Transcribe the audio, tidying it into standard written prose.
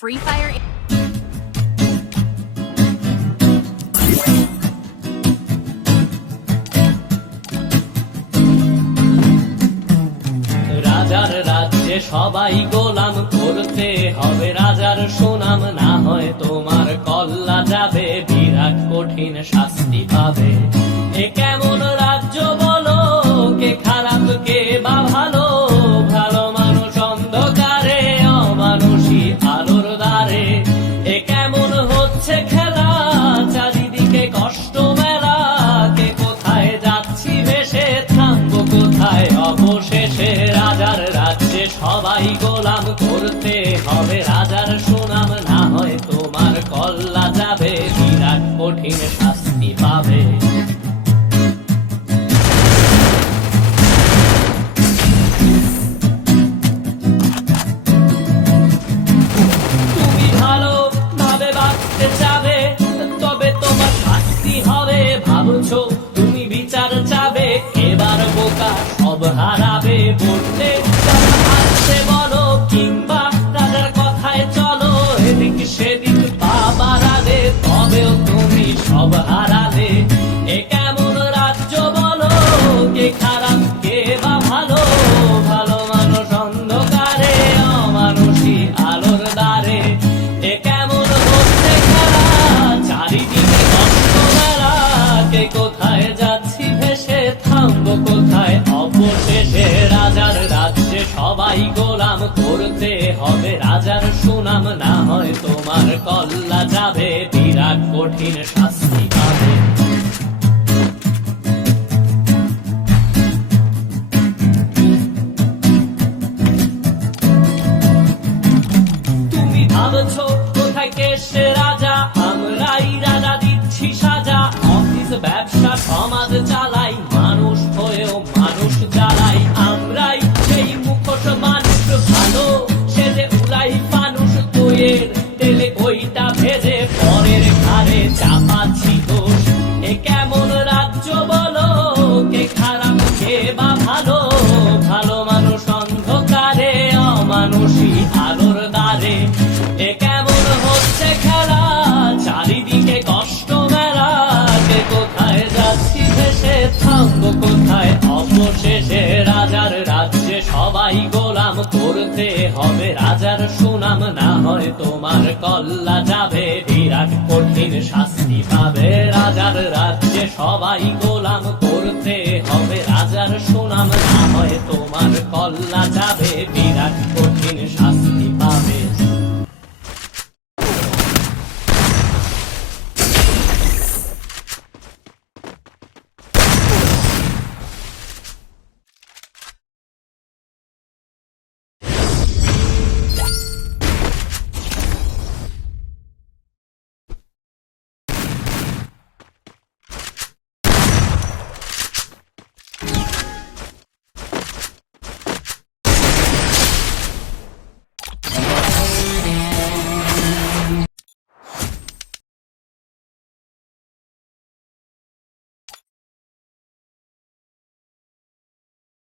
Free Fire. রাজার রাজ্যে সবাই গোলাম, করতে হবে রাজার সুনাম, না হয় তোমার কল্লা যাবে, বিরাট কঠিন শাস্তি পাবে। এ কেমন রাজ্য বলো, কে খারাপ কে বা ভালো, ভালো মানুষ অন্ধকারে, অমানুষী আলোর দ্বারে। এ কেমন হচ্ছে খেলা, চারিদিকে কষ্ট মেলা, কে কোথায় যাচ্ছি ভেসে, থামবো কোথায় অবশেষে। রাজার রাজ্যে সবাই গোলাম, করতে হবে রাজার সুনাম, না হয় তোমার কল্লা যাবে, বিরাট কঠিন শাস্তি পাবে। তুমি ভালো ভাবে বাঁচতে চাবে, তবে তোমার শাস্তি হবে। ভাবছো তুমি বিচার চাবে, এবার বোকা সব হারাবে। বলতে আসতে বলো, কিংবা রাজার কথায় চলো, এদিক সেদিক পা বাড়ালে, তবেও তুমি সব হারালে। এ কেমন রাজ্য বলো, কে খারাপ কে বা ভালো, ভালো মানুষ অন্ধকারে, অমানুষী আলোর দ্বারে। এ কেমন হচ্ছে খেলা, চারিদিকে কষ্ট মেলা, কে কোথায় যাচ্ছি ভেসে, থামবো কোথায় অবশেষে। রাজার রাজ্যে সবাই গোলাম, করতে হবে রাজার সুনাম, না হয় তোমার কল্লা যাবে, বিরাট কঠিন শাস্তি পাবে। তুমি ভাবছো কোথায় কেসে রাজা, আমরাই রাজা দিচ্ছি সাজা। অফিস ব্যবসা সমাজ চালাই, মানুষ হয়েও মানুষ জ্বালাই। আমরাই সেই মুখোশ মানুষ ভালো, সেজে উড়াই মানুষ দইয়ের তেলে, ওইটা ভেজে পরের ঘাড়ে চাপাচ্ছি দোষ। এ কেমন রাজ্য বলো, কে খারাপ কে বা ভালো, ভালো মানুষ অন্ধকারে, অমানুষী আলোর দ্বারে। এ কেমন হচ্ছে খেলা, চারিদিকে কষ্ট মেলা, কে কোথায় যাচ্ছি ভেসে, থামবো কোথায় অবশেষে। রাজার রাজ্যে সবাই গোলাম, করতে হবে রাজার সুনাম, না হয় তোমার কল্লা যাবে, বিরাট কঠিন শাস্তি পাবে। রাজার রাজ্যে সবাই গোলাম, করতে হবে রাজার সুনাম, না হয় তোমার কল্লা যাবে, বিরাট কঠিন শাস্তি পাবে।